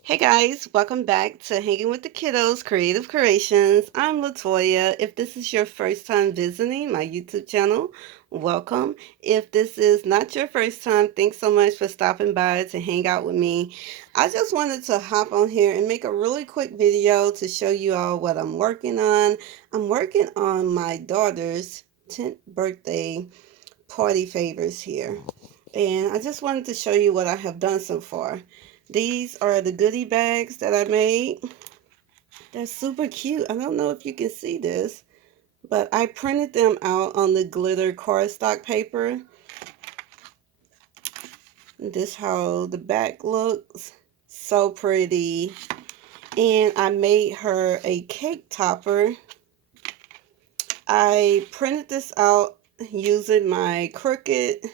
Hey guys, welcome back to Hanging with the Kiddos Creative Creations. I'm Latoya. If this is your first time visiting my YouTube channel, welcome. If this is not your first time, thanks so much for stopping by to hang out with me. I just wanted to hop on here and make a really quick video to show you all what I'm working on. I'm working on my daughter's 10th birthday party favors here. And I just wanted to show you what I have done so far. These are the goodie bags that I made. They're super cute. I don't know if you can see this, but I printed them out on the glitter cardstock paper. This how the back looks. So pretty. And I made her a cake topper. I printed this out using my Cricut,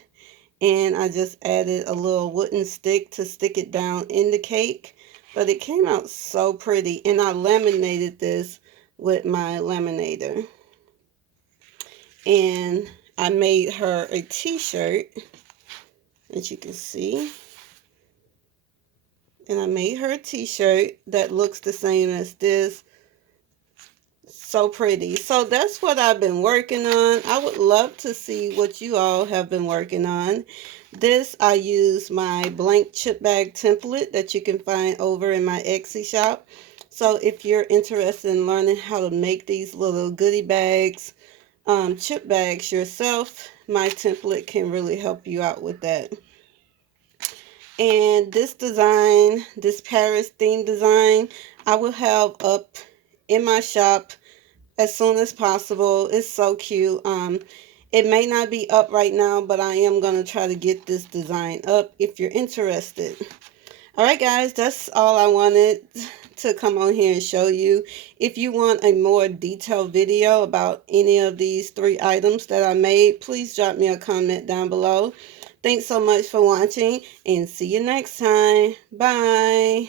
and I just added a little wooden stick to stick it down in the cake. But it came out so pretty, and I laminated this with my laminator. And I made her a t-shirt, as you can see. And I made her a t-shirt that looks the same as this. So pretty. So that's what I've been working on. I would love to see what you all have been working on. This, I use my blank chip bag template that you can find over in my Etsy shop. So if you're interested in learning how to make these little goodie bags, chip bags yourself, my template can really help you out with that. And this design, this Paris theme design, I will have up in my shop as soon as possible. It's so cute. It may not be up right now, but I am going to try to get this design up if you're interested. Alright guys, that's all I wanted to come on here and show you. If you want a more detailed video about any of these 3 items that I made, please drop me a comment down below. Thanks so much for watching, and see you next time. Bye.